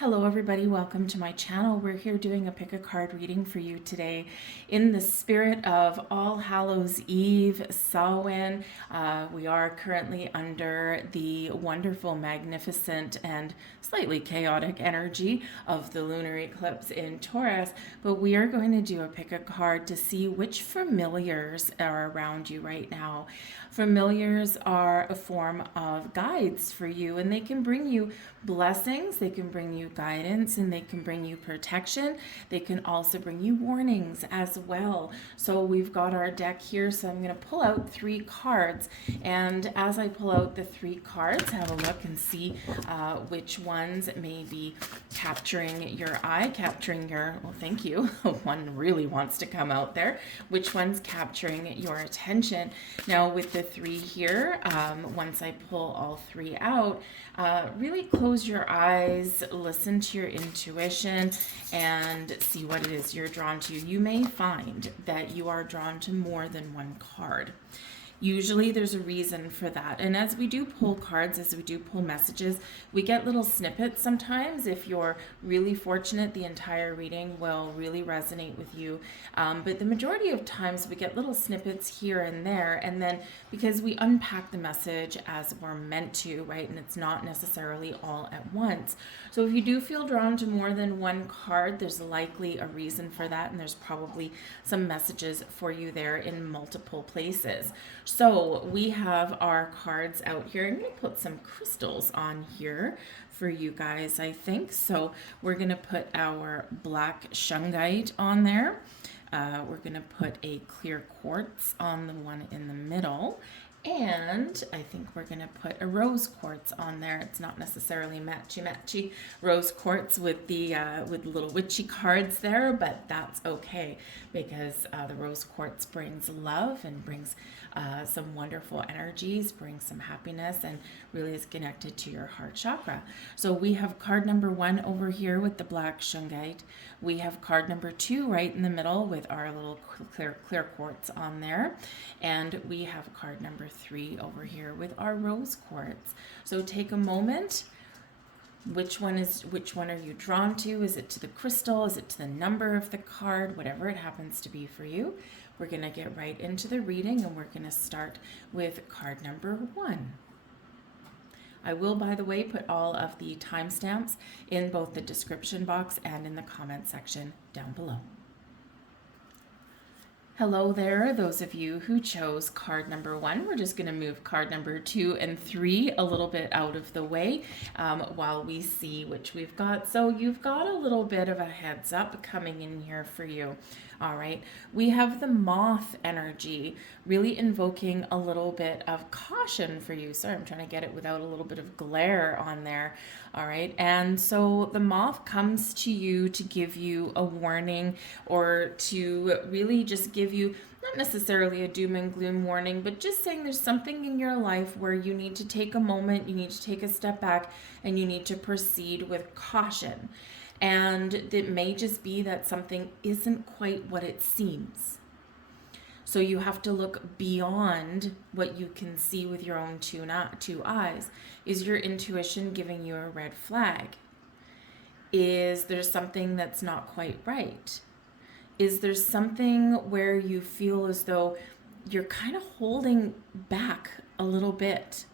Hello everybody, welcome to my channel. We're here doing a pick a card reading for you today in the spirit of All Hallows Eve, Samhain. We are currently under the wonderful, magnificent, and slightly chaotic energy of the lunar eclipse in Taurus, but we are going to do a pick a card to see which familiars are around you right now. Familiars are a form of guides for you, and they can bring you blessings, they can bring you guidance, and they can bring you protection. They can also bring you warnings as well. So we've got our deck here, so I'm going to pull out 3 cards, and as I pull out the 3 cards, have a look and see which ones may be capturing your eye, capturing your, well, thank you, one really wants to come out there, which one's capturing your attention. Now with the 3 here, once I pull all 3 out, really close your eyes, listen to your intuition, and see what it is you're drawn to. You may find that you are drawn to more than one card. Usually there's a reason for that. And as we do pull cards, as we do pull messages, we get little snippets sometimes. If you're really fortunate, the entire reading will really resonate with you. But the majority of times we get little snippets here and there. And then because we unpack the message as we're meant to, right? And it's not necessarily all at once. So if you do feel drawn to more than one card, there's likely a reason for that. And there's probably some messages for you there in multiple places. So we have our cards out here. I'm going to put some crystals on here for you guys, I think. So we're going to put our black shungite on there. We're going to put a clear quartz on the one in the middle. And I think we're going to put a rose quartz on there. It's not necessarily matchy rose quartz with the with little witchy cards there, but that's okay because the rose quartz brings love and brings some wonderful energies, brings some happiness, and really is connected to your heart chakra. So we have card number 1 over here with the black shungite. We have card number 2 right in the middle with our little clear quartz on there. And we have card number 3 over here with our rose quartz. So take a moment. Which one are you drawn to? Is it to the crystal? Is it to the number of the card? Whatever it happens to be for you. We're going to get right into the reading, and we're going to start with card number 1. I will, by the way, put all of the timestamps in both the description box and in the comment section down below. Hello there, those of you who chose card number 1. We're just going to move card number 2 and 3 a little bit out of the way while we see which we've got. So you've got a little bit of a heads up coming in here for you. All right, we have the moth energy really invoking a little bit of caution for you. Sorry, I'm trying to get it without a little bit of glare on there. All right, and so the moth comes to you to give you a warning or to really just give you not necessarily a doom and gloom warning, but just saying there's something in your life where you need to take a moment, you need to take a step back, and you need to proceed with caution. And it may just be that something isn't quite what it seems. So you have to look beyond what you can see with your own two eyes. Is your intuition giving you a red flag? Is there something that's not quite right? Is there something where you feel as though you're kind of holding back a little bit?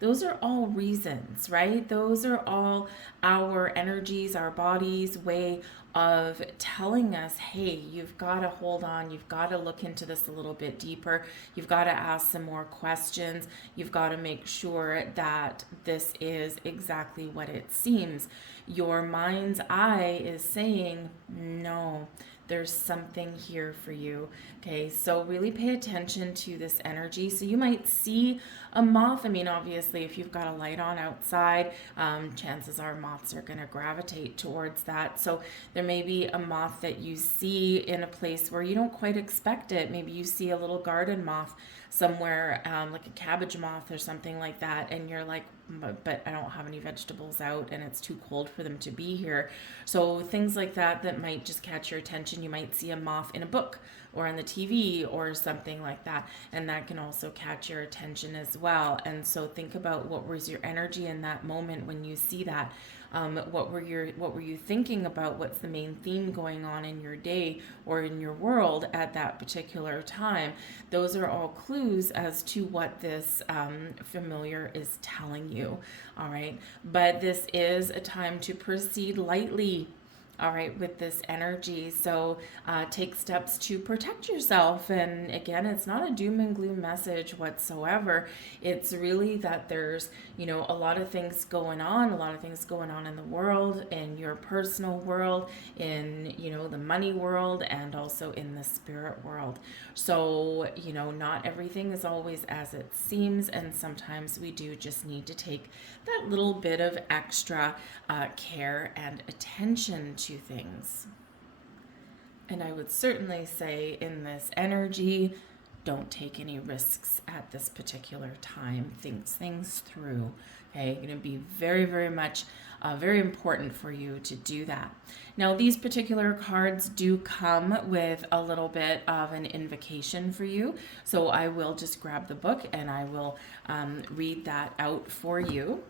Those are all reasons, right? Those are all our energies, our body's way of telling us, hey, you've got to hold on. You've got to look into this a little bit deeper. You've got to ask some more questions. You've got to make sure that this is exactly what it seems. Your mind's eye is saying, no, there's something here for you. Okay, so really pay attention to this energy. So you might see a moth. I mean, obviously, if you've got a light on outside, chances are moths are going to gravitate towards that. So there may be a moth that you see in a place where you don't quite expect it. Maybe you see a little garden moth somewhere, like a cabbage moth or something like that, and you're like, but I don't have any vegetables out and it's too cold for them to be here. So things like that might just catch your attention. You might see a moth in a book, or on the TV or something like that. And that can also catch your attention as well. And so think about what was your energy in that moment when you see that. What were you thinking about? What's the main theme going on in your day or in your world at that particular time? Those are all clues as to what this familiar is telling you. All right, but this is a time to proceed lightly, all right, with this energy. So take steps to protect yourself. And again, it's not a doom and gloom message whatsoever. It's really that there's, a lot of things going on, in the world, in your personal world, in, the money world, and also in the spirit world. So, not everything is always as it seems. And sometimes we do just need to take that little bit of extra care and attention to things. And I would certainly say in this energy, don't take any risks at this particular time. Think things through. Okay, going to be very, very much very important for you to do that. Now, these particular cards do come with a little bit of an invocation for you. So I will just grab the book and I will read that out for you.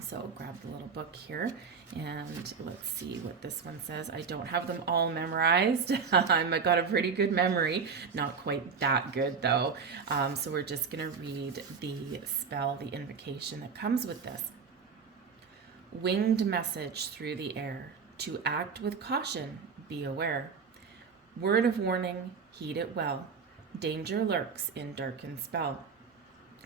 So grab the little book here and let's see what this one says. I don't have them all memorized. I've got a pretty good memory, not quite that good though. So we're just going to read the spell, the invocation that comes with this. Winged message through the air, to act with caution, be aware. Word of warning, heed it well. Danger lurks in darkened spell.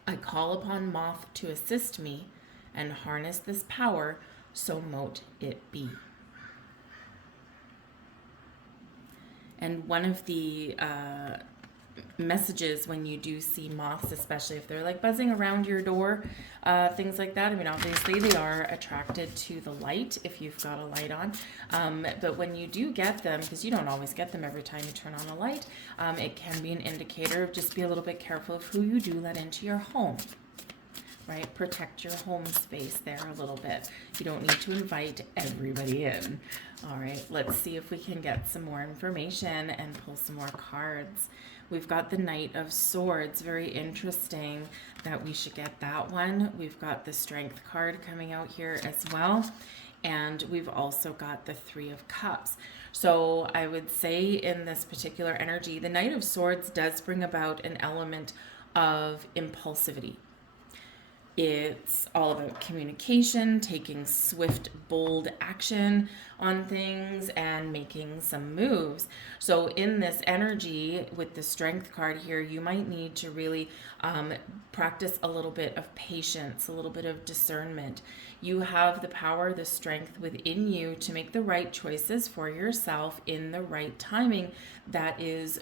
I call upon Moth to assist me, and harness this power, so mote it be. And one of the messages when you do see moths, especially if they're like buzzing around your door, things like that. I mean, obviously they are attracted to the light if you've got a light on. But when you do get them, because you don't always get them every time you turn on a light, it can be an indicator of just be a little bit careful of who you do let into your home. Right? Protect your home space there a little bit. You don't need to invite everybody in. All right, let's see if we can get some more information and pull some more cards. We've got the Knight of Swords. Very interesting that we should get that one. We've got the Strength card coming out here as well. And we've also got the Three of Cups. So I would say in this particular energy, the Knight of Swords does bring about an element of impulsivity. It's all about communication, taking swift, bold action on things and making some moves. So in this energy with the Strength card here, you might need to really practice a little bit of patience, a little bit of discernment. You have the power, the strength within you to make the right choices for yourself in the right timing that is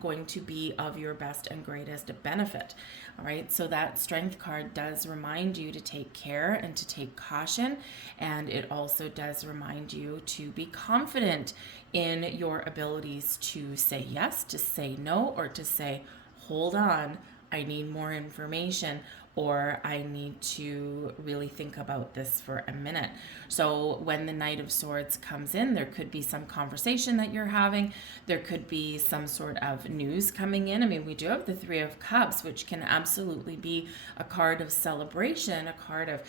going to be of your best and greatest benefit. All right, so that Strength card does remind you to take care and to take caution, and it also does remind you to be confident in your abilities to say yes, to say no, or to say, hold on, I need more information, or I need to really think about this for a minute. So when the Knight of Swords comes in, there could be some conversation that you're having. There could be some sort of news coming in. I mean, we do have the Three of Cups, which can absolutely be a card of celebration, a card of,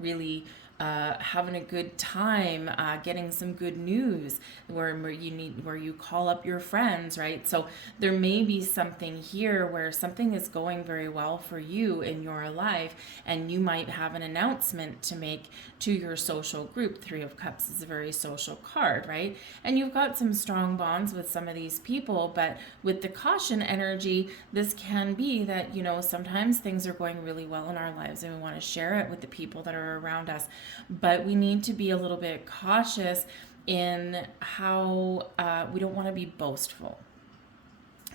really having a good time, getting some good news where you call up your friends, right? So there may be something here where something is going very well for you in your life, and you might have an announcement to make to your social group. Three of Cups is a very social card, right? And you've got some strong bonds with some of these people, but with the caution energy, this can be that, sometimes things are going really well in our lives and we want to share it with the people that are around us. But we need to be a little bit cautious in how we don't want to be boastful.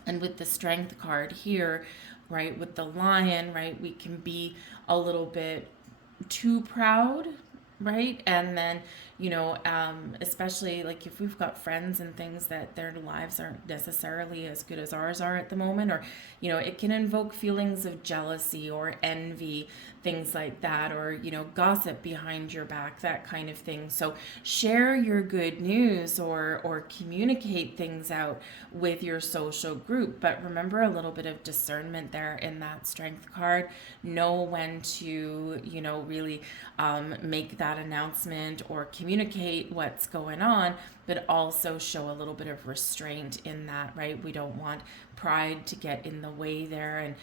And with the Strength card here, right, with the Lion, right, we can be a little bit too proud, right? And then, especially like if we've got friends and things that their lives aren't necessarily as good as ours are at the moment, or, it can invoke feelings of jealousy or envy, things like that, or, gossip behind your back, that kind of thing. So share your good news or communicate things out with your social group. But remember a little bit of discernment there in that strength card. Know when to, really make that announcement or communicate what's going on, but also show a little bit of restraint in that, right? We don't want pride to get in the way there, and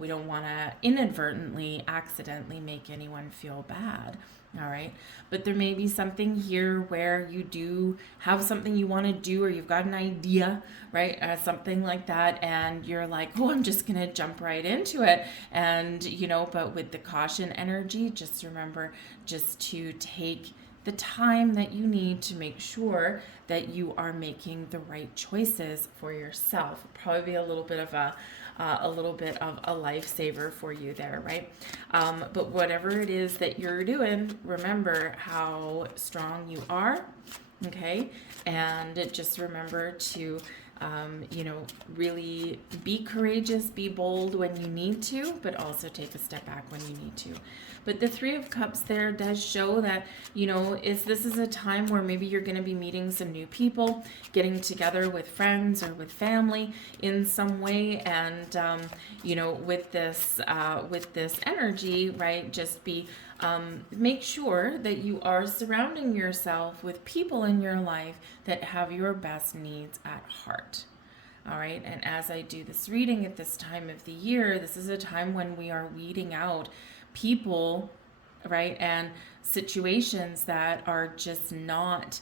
we don't want to inadvertently, accidentally make anyone feel bad. All right. But there may be something here where you do have something you want to do, or you've got an idea, right? Something like that. And you're like, oh, I'm just going to jump right into it. And, but with the caution energy, just remember just to take the time that you need to make sure that you are making the right choices for yourself. Probably be a little bit of a lifesaver for you there, right? But whatever it is that you're doing, remember how strong you are, okay? And just remember to, really be courageous, be bold when you need to, but also take a step back when you need to. But the Three of Cups there does show that, this is a time where maybe you're going to be meeting some new people, getting together with friends or with family in some way. And, with this energy, right, just be, make sure that you are surrounding yourself with people in your life that have your best needs at heart. All right. And as I do this reading at this time of the year, this is a time when we are weeding out people, right, and situations that are just not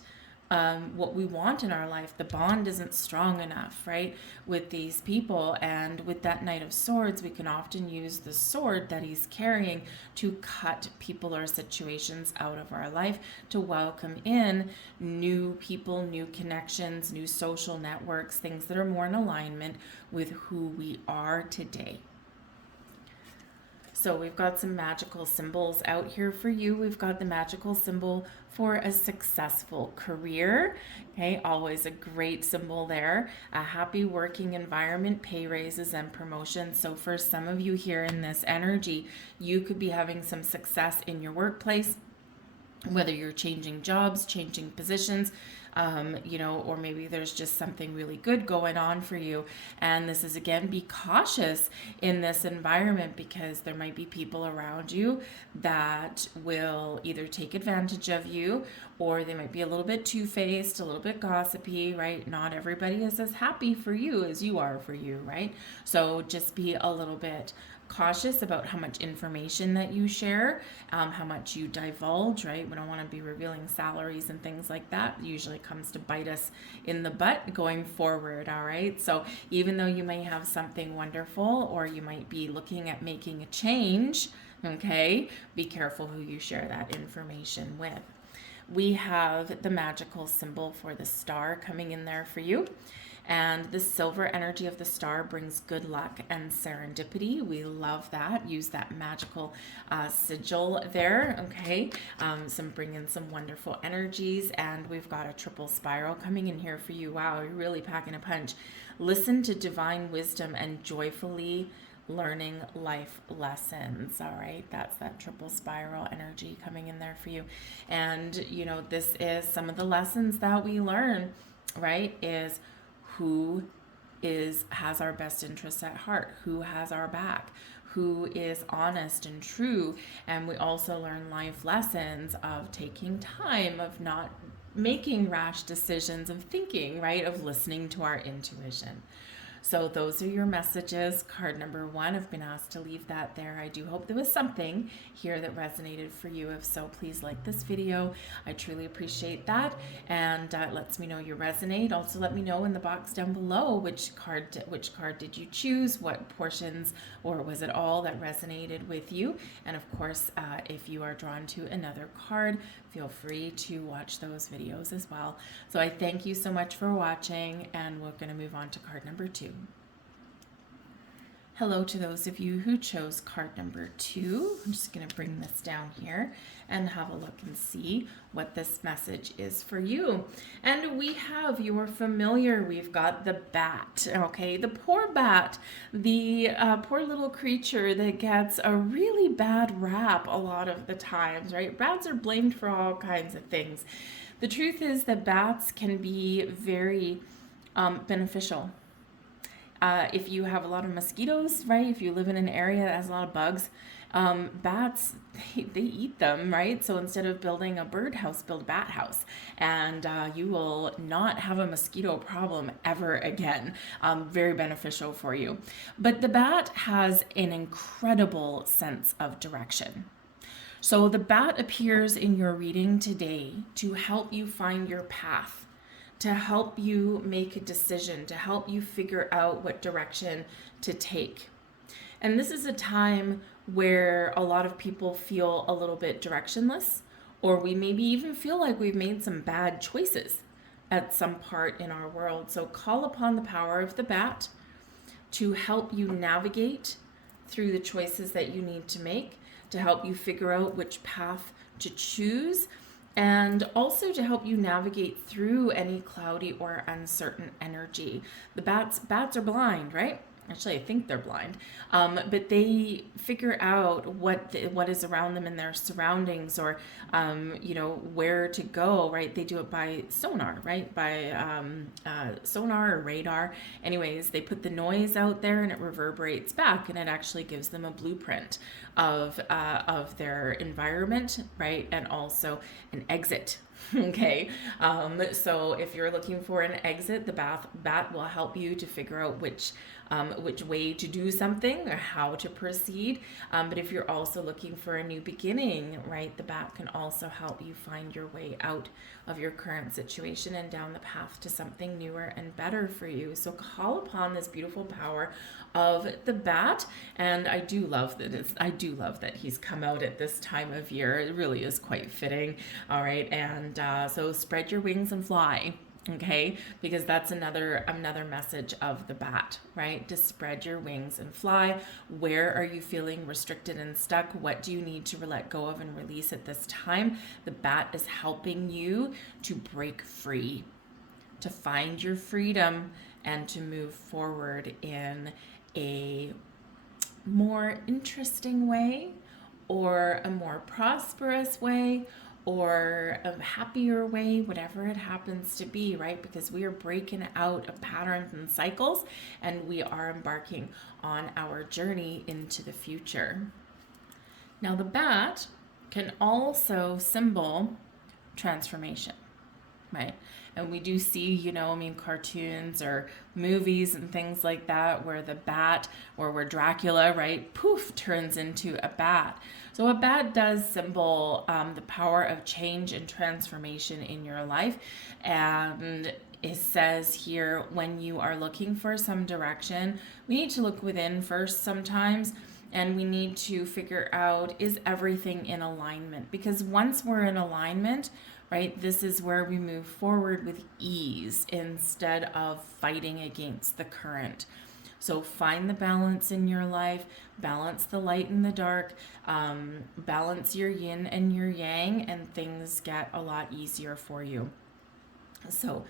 what we want in our life. The bond isn't strong enough, right, with these people. And with that Knight of Swords, we can often use the sword that he's carrying to cut people or situations out of our life, to welcome in new people, new connections, new social networks, things that are more in alignment with who we are today. So we've got some magical symbols out here for you. We've got the magical symbol for a successful career. Okay, always a great symbol there. A happy working environment, pay raises and promotions. So for some of you here in this energy, you could be having some success in your workplace, whether you're changing jobs, changing positions, or maybe there's just something really good going on for you. And this is, again, be cautious in this environment, because there might be people around you that will either take advantage of you, or they might be a little bit two-faced, a little bit gossipy, right? Not everybody is as happy for you as you are for you, right? So just be a little bit cautious about how much information that you share, how much you divulge, right? We don't want to be revealing salaries and things like that. It usually comes to bite us in the butt going forward, all right? So even though you may have something wonderful, or you might be looking at making a change, okay, be careful who you share that information with. We have the magical symbol for the star coming in there for you. And the silver energy of the star brings good luck and serendipity. We love that. Use that magical sigil there, okay? Bring in some wonderful energies. And we've got a triple spiral coming in here for you. Wow, you're really packing a punch. Listen to divine wisdom and joyfully learning life lessons. All right, that's that triple spiral energy coming in there for you. And, this is some of the lessons that we learn, right, is who has our best interests at heart, who has our back, who is honest and true. And we also learn life lessons of taking time, of not making rash decisions, of thinking, right, of listening to our intuition. So those are your messages. Card number 1, I've been asked to leave that there. I do hope there was something here that resonated for you. If so, please like this video. I truly appreciate that. And it lets me know you resonate. Also, let me know in the box down below which card did you choose, what portions, or was it all that resonated with you? And of course, if you are drawn to another card, feel free to watch those videos as well. So I thank you so much for watching, and we're going to move on to card number 2. Hello to those of you who chose card number 2. I'm just going to bring this down here and have a look and see what this message is for you. And we have your familiar. We've got the bat, okay? The poor bat, the poor little creature that gets a really bad rap a lot of the times, right? Bats are blamed for all kinds of things. The truth is that bats can be very beneficial. If you have a lot of mosquitoes, right? If you live in an area that has a lot of bugs, bats, they eat them, right? So instead of building a birdhouse, build a bat house. And you will not have a mosquito problem ever again. Very beneficial for you. But the bat has an incredible sense of direction. So the bat appears in your reading today to help you find your path, to help you make a decision, to help you figure out what direction to take. And this is a time where a lot of people feel a little bit directionless, or we maybe even feel like we've made some bad choices at some part in our world. So call upon the power of the bat to help you navigate through the choices that you need to make, to help you figure out which path to choose, and also to help you navigate through any cloudy or uncertain energy. The bats are blind, right? Actually, I think they're blind, but they figure out what is around them in their surroundings, or where to go. Right? They do it by sonar, right? By sonar or radar. Anyways, they put the noise out there, and it reverberates back, and it actually gives them a blueprint of their environment, right? And also an exit. Okay, so if you're looking for an exit, the bat will help you to figure out which way to do something or how to proceed. But if you're also looking for a new beginning, right, the bat can also help you find your way out of your current situation and down the path to something newer and better for you. So call upon this beautiful power of the bat. And I do love that he's come out at this time of year. It really is quite fitting. All right, and so spread your wings and fly. Okay, because that's another message of the bat, right? To spread your wings and fly. Where are you feeling restricted and stuck? What do you need to let go of and release at this time? The bat is helping you to break free, to find your freedom, and to move forward in a more interesting way, or a more prosperous way, or a happier way, whatever it happens to be, right? Because we are breaking out of patterns and cycles, and we are embarking on our journey into the future. Now, the bat can also symbol transformation, right? And we do see, cartoons or movies and things like that where the bat, or where Dracula, right, poof, turns into a bat. So a bat does symbol the power of change and transformation in your life. And it says here, when you are looking for some direction, we need to look within first sometimes. And we need to figure out, is everything in alignment? Because once we're in alignment, right, this is where we move forward with ease instead of fighting against the current. So find the balance in your life, balance the light and the dark, balance your yin and your yang, and things get a lot easier for you. So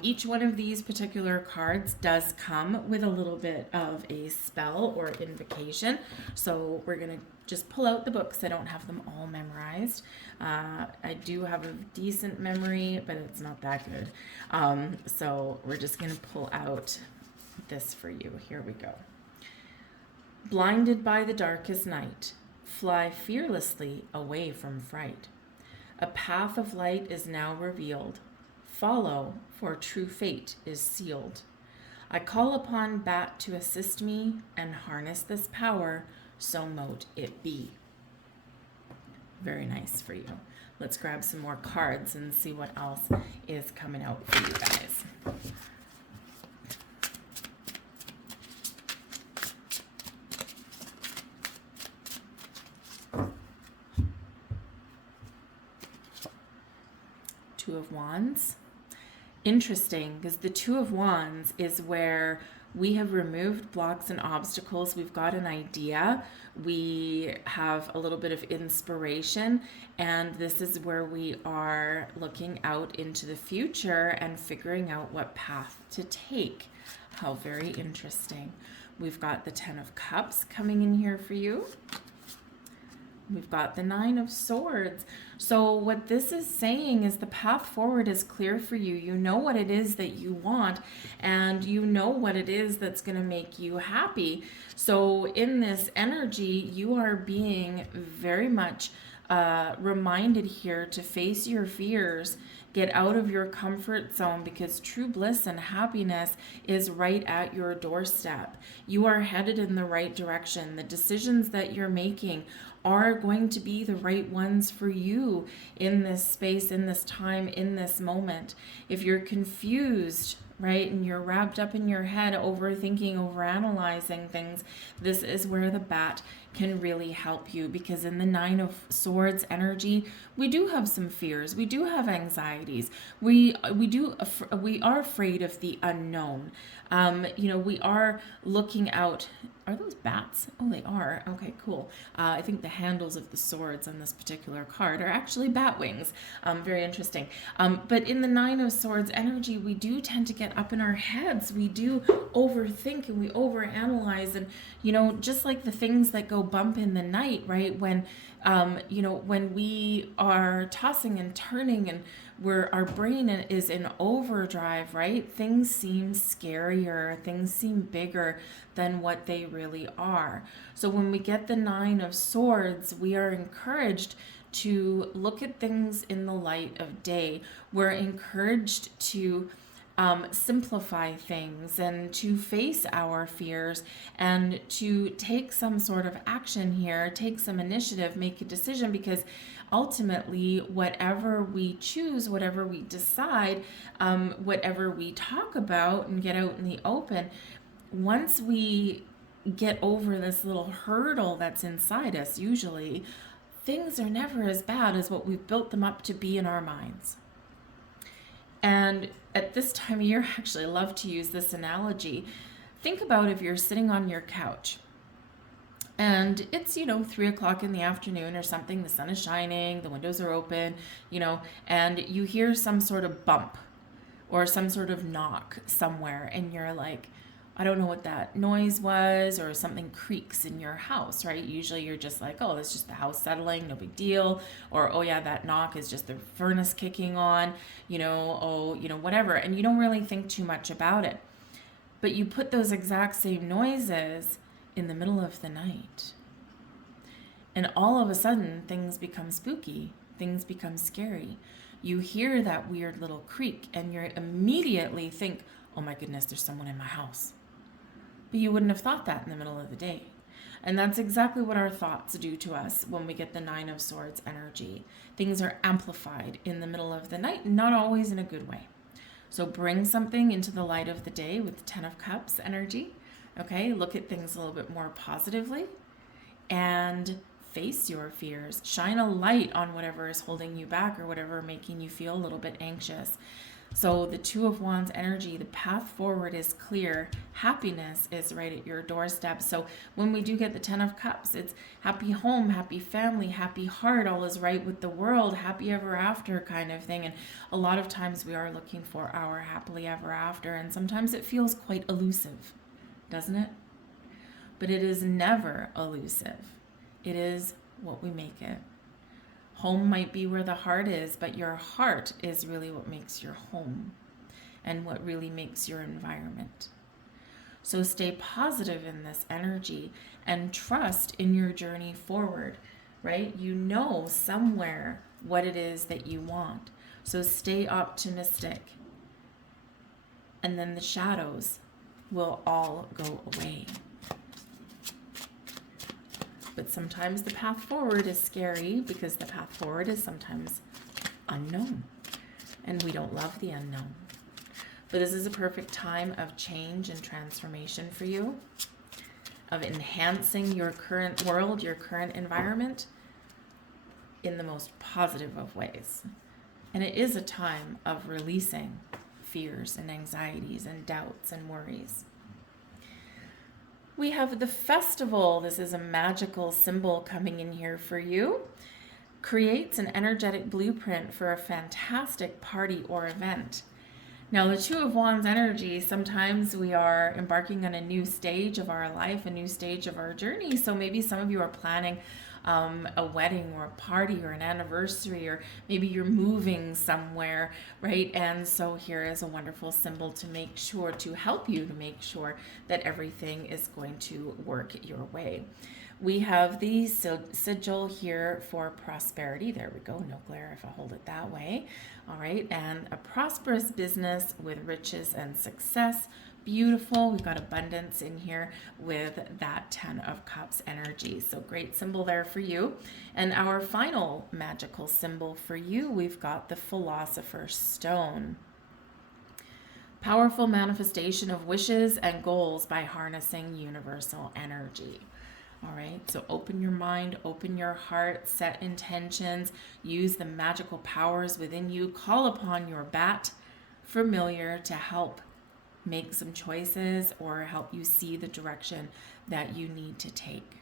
each one of these particular cards does come with a little bit of a spell or invocation. So we're going to just pull out the books. I don't have them all memorized. I do have a decent memory, but it's not that good. So we're just going to pull out this for you. Here we go. Blinded by the darkest night, fly fearlessly away from fright. A path of light is now revealed. Follow, for true fate is sealed. I call upon Bat to assist me and harness this power, so mote it be. Very nice for you. Let's grab some more cards and see what else is coming out for you guys. Two of Wands. Interesting, because the Two of Wands is where We have removed blocks and obstacles. We've got an idea. We have a little bit of inspiration. And this is where we are looking out into the future and figuring out what path to take. How very interesting. We've got the 10 of Cups coming in here for you. We've got the 9 of Swords. So what this is saying is the path forward is clear for you. You know what it is that you want, and you know what it is that's going to make you happy. So in this energy, you are being very much reminded here to face your fears, get out of your comfort zone, because true bliss and happiness is right at your doorstep. You are headed in the right direction. The decisions that you're making are going to be the right ones for you in this space, in this time, in this moment. If you're confused, right, and you're wrapped up in your head, overthinking, overanalyzing things, this is where the bat can really help you, because in the 9 of Swords energy, we do have some fears, we do have anxieties, we are afraid of the unknown. We are looking out. Are those bats? Oh, they are. Okay, cool. I think the handles of the swords on this particular card are actually bat wings. Very interesting. But in the 9 of Swords energy, we do tend to get up in our heads. We do overthink and we overanalyze. And, just like the things that go bump in the night, right? When we are tossing and turning and our brain is in overdrive, right? Things seem scarier, things seem bigger than what they really are. So when we get the 9 of Swords, we are encouraged to look at things in the light of day. We're encouraged to simplify things and to face our fears and to take some sort of action here, take some initiative, make a decision, because ultimately whatever we choose, whatever we decide, whatever we talk about and get out in the open, once we get over this little hurdle that's inside us, usually things are never as bad as what we've built them up to be in our minds. And at this time of year, I actually love to use this analogy. Think about if you're sitting on your couch and it's, 3 o'clock in the afternoon or something, the sun is shining, the windows are open, and you hear some sort of bump or some sort of knock somewhere, and you're like, I don't know what that noise was, or something creaks in your house, right? Usually you're just like, oh, that's just the house settling, no big deal. Or, oh yeah, that knock is just the furnace kicking on, whatever. And you don't really think too much about it. But you put those exact same noises in the middle of the night. And all of a sudden, things become spooky. Things become scary. You hear that weird little creak and you immediately think, oh my goodness, there's someone in my house. But you wouldn't have thought that in the middle of the day. And that's exactly what our thoughts do to us when we get the 9 of Swords energy. Things are amplified in the middle of the night, not always in a good way. So bring something into the light of the day with the 10 of Cups energy. Okay, look at things a little bit more positively and face your fears. Shine a light on whatever is holding you back or whatever making you feel a little bit anxious. So the 2 of Wands energy, the path forward is clear. Happiness is right at your doorstep. So when we do get the 10 of Cups, it's happy home, happy family, happy heart, all is right with the world, happy ever after kind of thing. And a lot of times we are looking for our happily ever after, and sometimes it feels quite elusive, doesn't it? But it is never elusive. It is what we make it. Home might be where the heart is, but your heart is really what makes your home and what really makes your environment. So stay positive in this energy and trust in your journey forward, right? You know somewhere what it is that you want. So stay optimistic. And then the shadows will all go away. But sometimes the path forward is scary because the path forward is sometimes unknown. And we don't love the unknown. But this is a perfect time of change and transformation for you, of enhancing your current world, your current environment in the most positive of ways. And it is a time of releasing fears and anxieties and doubts and worries. We have the festival. This is a magical symbol coming in here for you. Creates an energetic blueprint for a fantastic party or event. Now, the Two of Wands energy, sometimes we are embarking on a new stage of our life, a new stage of our journey. So maybe some of you are planning a wedding or a party or an anniversary, or maybe you're moving somewhere, right? And so here is a wonderful symbol to make sure, to help you to make sure that everything is going to work your way. We have the sigil here for prosperity. There we go. No glare if I hold it that way. All right. And a prosperous business with riches and success. Beautiful. We've got abundance in here with that 10 of Cups energy. So great symbol there for you. And our final magical symbol for you, we've got the Philosopher's Stone. Powerful manifestation of wishes and goals by harnessing universal energy. All right, so open your mind, open your heart, set intentions, use the magical powers within you, call upon your bat familiar to help make some choices or help you see the direction that you need to take.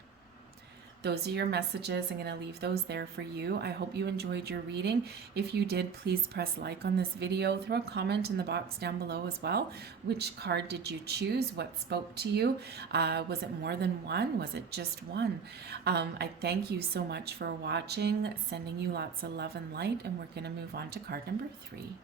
Those are your messages. I'm going to leave those there for you. I hope you enjoyed your reading. If you did, please press like on this video. Throw a comment in the box down below as well. Which card did you choose? What spoke to you? Was it more than one? Was it just one? I thank you so much for watching, sending you lots of love and light, and we're going to move on to card number 3.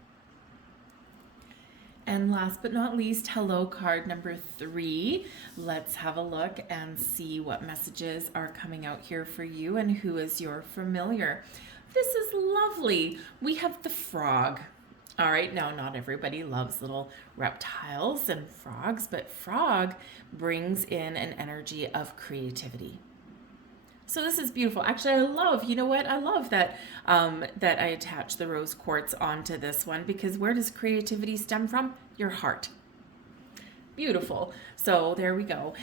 And last but not least, hello, card number 3. Let's have a look and see what messages are coming out here for you and who is your familiar. This is lovely. We have the frog. All right, now not everybody loves little reptiles and frogs, but frog brings in an energy of creativity. So this is beautiful. Actually, I love, you know what? I love that that I attach the rose quartz onto this one, because where does creativity stem from? Your heart. Beautiful. So there we go.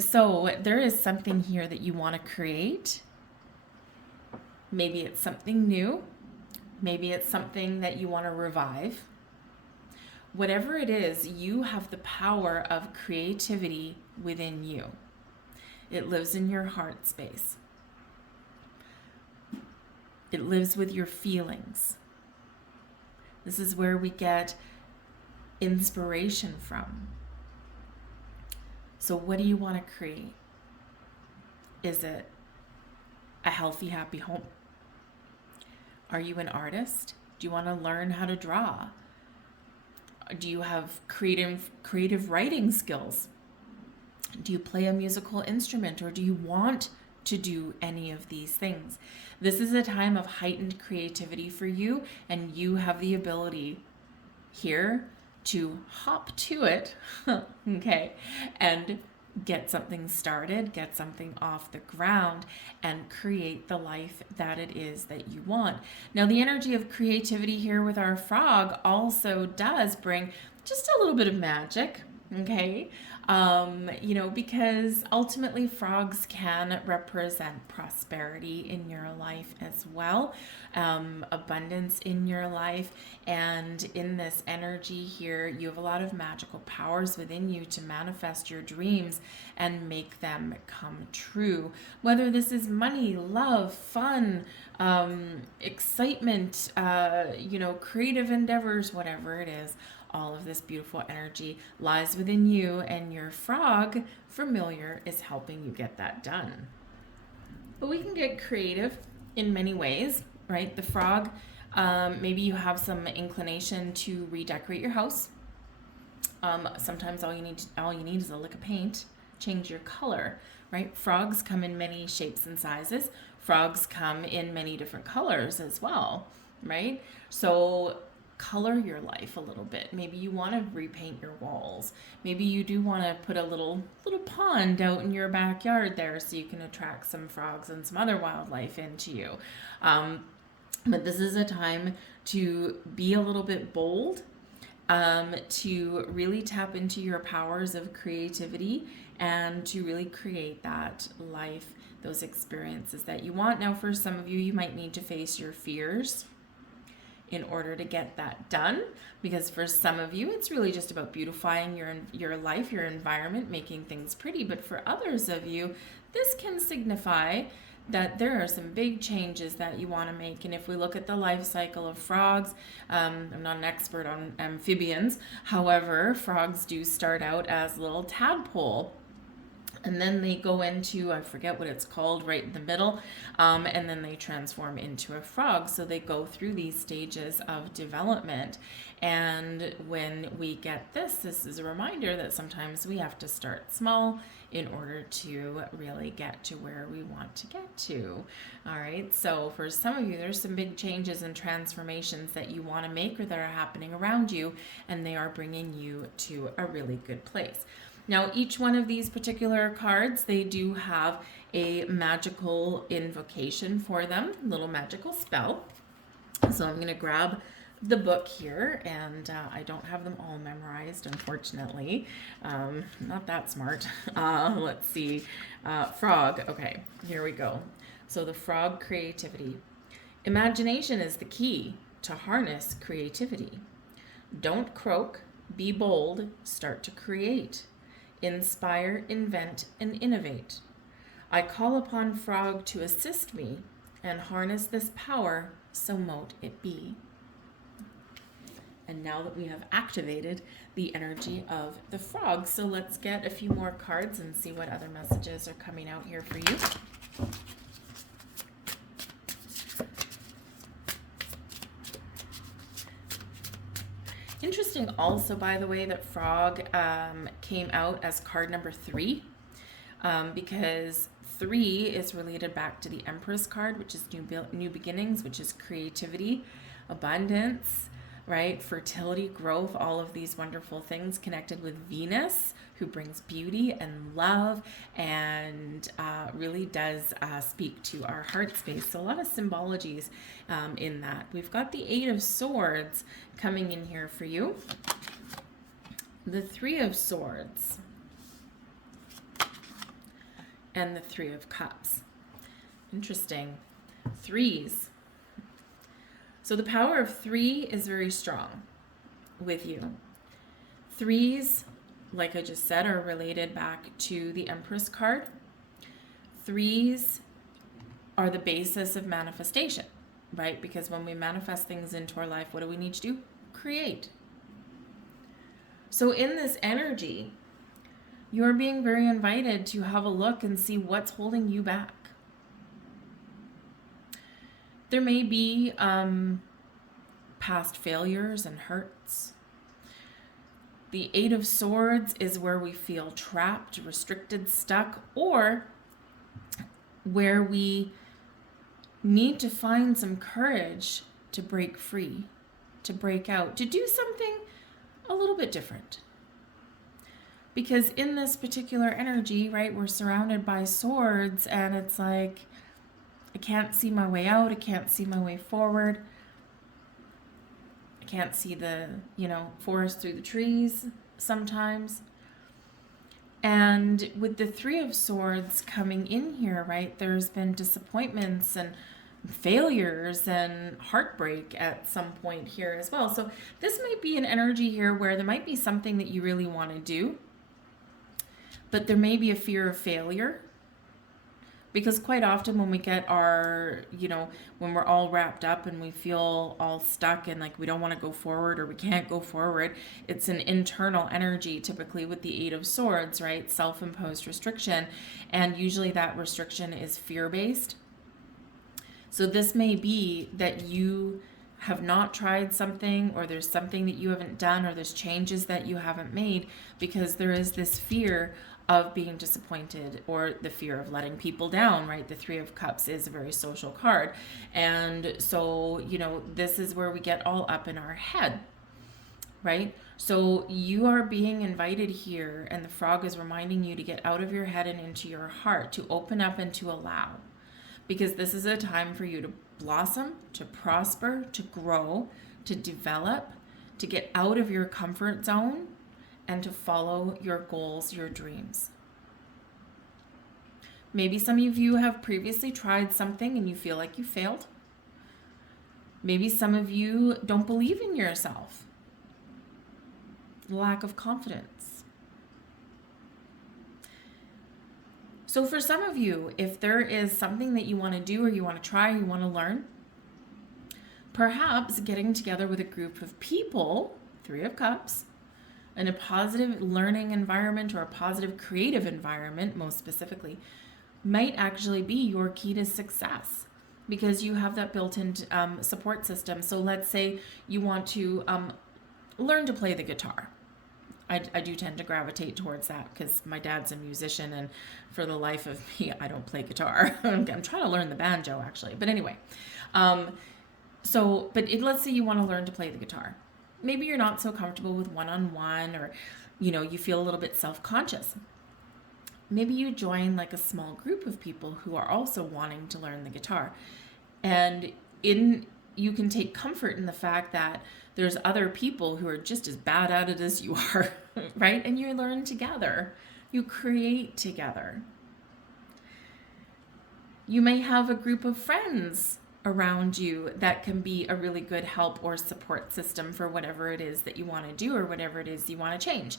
So there is something here that you want to create. Maybe it's something new. Maybe it's something that you want to revive. Whatever it is, you have the power of creativity within you. It lives in your heart space. It lives with your feelings. This is where we get inspiration from. So what do you want to create? Is it a healthy, happy home? Are you an artist? Do you want to learn how to draw? Do you have creative writing skills? Do you play a musical instrument, or do you want to do any of these things? This is a time of heightened creativity for you, and you have the ability here to hop to it, okay, and get something started, get something off the ground, and create the life that it is that you want. Now, the energy of creativity here with our frog also does bring just a little bit of magic, okay? You know, because ultimately frogs can represent prosperity in your life as well, abundance in your life. And in this energy here, you have a lot of magical powers within you to manifest your dreams and make them come true. Whether this is money, love, fun, excitement, you know, creative endeavors, whatever it is, all of this beautiful energy lies within you, and your frog familiar is helping you get that done. But we can get creative in many ways, right? The frog, maybe you have some inclination to redecorate your house. Sometimes all you need is a lick of paint, change your color, right? Frogs come in many shapes and sizes. Frogs come in many different colors as well, right? So color your life a little bit. Maybe you want to repaint your walls. Maybe you do want to put a little pond out in your backyard there so you can attract some frogs and some other wildlife into you. But this is a time to be a little bit bold, to really tap into your powers of creativity and to really create that life, those experiences that you want. Now, for some of you, you might need to face your fears in order to get that done, because for some of you it's really just about beautifying your life, your environment, making things pretty. But for others of you, this can signify that there are some big changes that you want to make. And if we look at the life cycle of frogs, I'm not an expert on amphibians, however, frogs do start out as little tadpole, and then they go into, I forget what it's called, right in the middle, and then they transform into a frog. So they go through these stages of development. And when we get this is a reminder that sometimes we have to start small in order to really get to where we want to get to. All right, so for some of you, there's some big changes and transformations that you want to make or that are happening around you, and they are bringing you to a really good place. Now, each one of these particular cards, they do have a magical invocation for them, little magical spell. So I'm going to grab the book here, and I don't have them all memorized, unfortunately. Not that smart. Let's see. Frog. Okay, here we go. So the frog creativity. Imagination is the key to harness creativity. Don't croak, be bold, start to create. Inspire, invent, and innovate. I call upon Frog to assist me and harness this power, so mote it be. And now that we have activated the energy of the frog, so let's get a few more cards and see what other messages are coming out here for you. Interesting also, by the way, that frog came out as card number 3, because 3 is related back to the Empress card, which is new beginnings, which is creativity, abundance, right? Fertility, growth, all of these wonderful things connected with Venus, who brings beauty and love and really does speak to our heart space. So a lot of symbologies in that. We've got the 8 of Swords coming in here for you. The 3 of Swords and the 3 of Cups. Interesting. 3s. So the power of 3 is very strong with you. 3s, like I just said, are related back to the Empress card. 3s are the basis of manifestation, right? Because when we manifest things into our life, what do we need to do? Create. So in this energy, you're being very invited to have a look and see what's holding you back. There may be past failures and hurts. The 8 of Swords is where we feel trapped, restricted, stuck, or where we need to find some courage to break free, to break out, to do something a little bit different. Because in this particular energy, right, we're surrounded by swords, and it's like, I can't see my way out. I can't see my way forward. I can't see the, forest through the trees sometimes. And with the 3 of Swords coming in here, right, there's been disappointments and failures and heartbreak at some point here as well. So this might be an energy here where there might be something that you really want to do, but there may be a fear of failure. Because quite often when we get our, when we're all wrapped up and we feel all stuck and like we don't want to go forward or we can't go forward, it's an internal energy, typically with the 8 of Swords, right? Self-imposed restriction. And usually that restriction is fear-based. So this may be that you have not tried something, or there's something that you haven't done, or there's changes that you haven't made because there is this fear of being disappointed, or the fear of letting people down, right? The 3 of Cups is a very social card. And so, this is where we get all up in our head, right? So you are being invited here, and the frog is reminding you to get out of your head and into your heart, to open up and to allow. Because this is a time for you to blossom, to prosper, to grow, to develop, to get out of your comfort zone, and to follow your goals, your dreams. Maybe some of you have previously tried something and you feel like you failed. Maybe some of you don't believe in yourself. Lack of confidence. So for some of you, if there is something that you want to do or you want to try, you want to learn, perhaps getting together with a group of people, Three of Cups, in a positive learning environment or a positive creative environment, most specifically, might actually be your key to success because you have that built-in support system. So let's say you want to learn to play the guitar. I do tend to gravitate towards that because my dad's a musician, and for the life of me, I don't play guitar. I'm trying to learn the banjo, actually. But anyway, let's say you want to learn to play the guitar. Maybe you're not so comfortable with one-on-one, or, you feel a little bit self-conscious. Maybe you join like a small group of people who are also wanting to learn the guitar. And you can take comfort in the fact that there's other people who are just as bad at it as you are, right? And you learn together. You create together. You may have a group of friends around you that can be a really good help or support system for whatever it is that you want to do or whatever it is you want to change.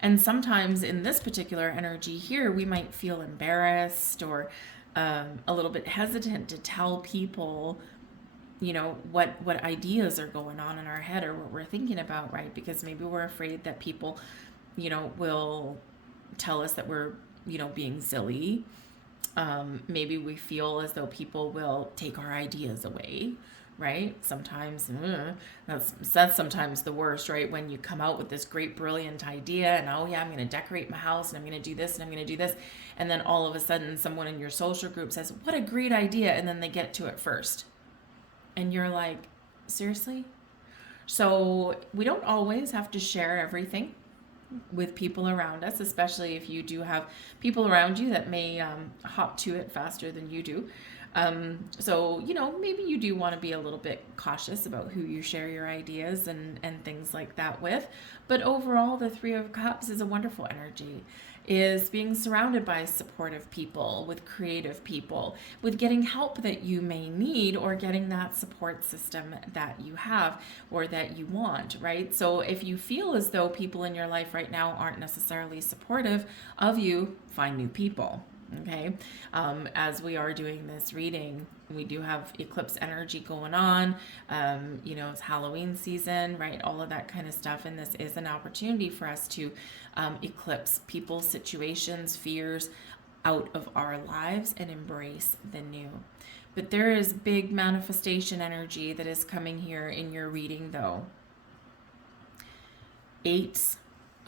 And sometimes in this particular energy here, we might feel embarrassed or a little bit hesitant to tell people, what ideas are going on in our head or what we're thinking about, right? Because maybe we're afraid that people, will tell us that we're, being silly. Maybe we feel as though people will take our ideas away, right? Sometimes that's sometimes the worst, right? When you come out with this great, brilliant idea and, oh yeah, I'm going to decorate my house and I'm going to do this and I'm going to do this. And then all of a sudden someone in your social group says, what a great idea. And then they get to it first. And you're like, seriously? So we don't always have to share everything with people around us, especially if you do have people around you that may hop to it faster than you do. So, maybe you do want to be a little bit cautious about who you share your ideas and things like that with. But overall, the Three of Cups is a wonderful energy, is being surrounded by supportive people, with creative people, with getting help that you may need or getting that support system that you have or that you want, right? So if you feel as though people in your life right now aren't necessarily supportive of you, find new people. Okay, as we are doing this reading, we do have eclipse energy going on. It's Halloween season, right? All of that kind of stuff. And this is an opportunity for us to eclipse people, situations, fears out of our lives and embrace the new. But there is big manifestation energy that is coming here in your reading, though. Eights.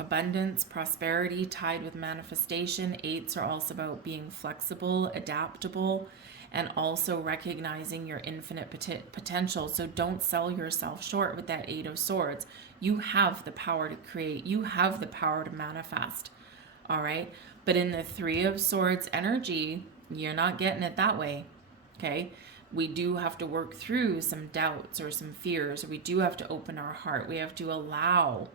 Abundance, prosperity tied with manifestation. Eights are also about being flexible, adaptable, and also recognizing your infinite potential. So don't sell yourself short with that Eight of Swords. You have the power to create. You have the power to manifest. All right. But in the Three of Swords energy, you're not getting it that way. Okay. We do have to work through some doubts or some fears. We do have to open our heart. We have to allow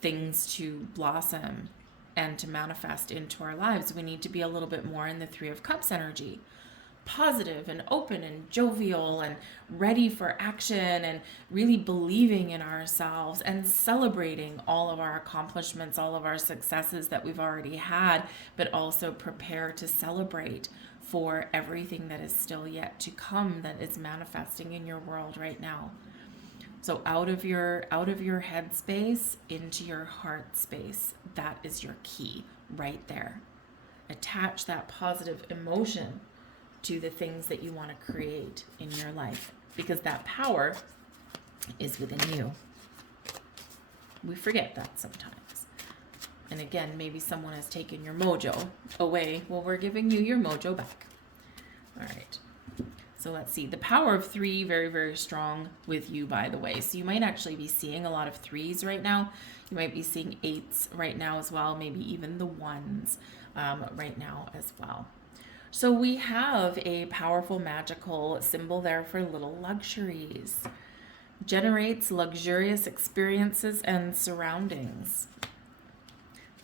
things to blossom and to manifest into our lives. We need to be a little bit more in the Three of Cups energy, positive and open and jovial and ready for action and really believing in ourselves and celebrating all of our accomplishments, all of our successes that we've already had, but also prepare to celebrate for everything that is still yet to come that is manifesting in your world right now. So out of your head space into your heart space. That is your key right there. Attach that positive emotion to the things that you want to create in your life, because that power is within you. We forget that sometimes. And again, maybe someone has taken your mojo away. Well, we're giving you your mojo back. All right. So let's see. The power of three, very, very strong with you, by the way. So you might actually be seeing a lot of threes right now. You might be seeing eights right now as well. Maybe even the ones right now as well. So we have a powerful magical symbol there for little luxuries. Generates luxurious experiences and surroundings.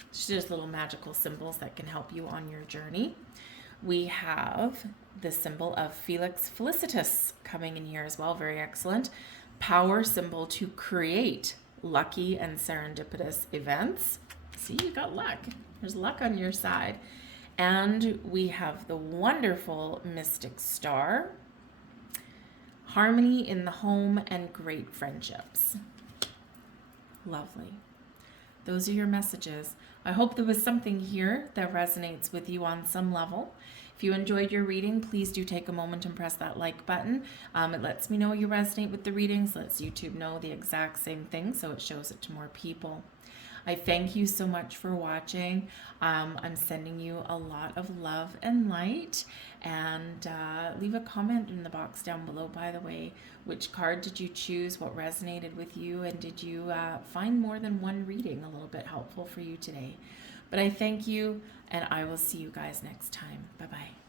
It's just little magical symbols that can help you on your journey. We have the symbol of Felix Felicitas coming in here as well. Very excellent. Power symbol to create lucky and serendipitous events. See, you got luck. There's luck on your side. And we have the wonderful Mystic Star. Harmony in the home and great friendships. Lovely. Those are your messages. I hope there was something here that resonates with you on some level. If you enjoyed your reading, please do take a moment and press that like button. It lets me know you resonate with the readings, lets YouTube know the exact same thing, so it shows it to more people. I thank you so much for watching. I'm sending you a lot of love and light. And leave a comment in the box down below, by the way. Which card did you choose? What resonated with you? And did you find more than one reading a little bit helpful for you today? But I thank you, and I will see you guys next time. Bye-bye.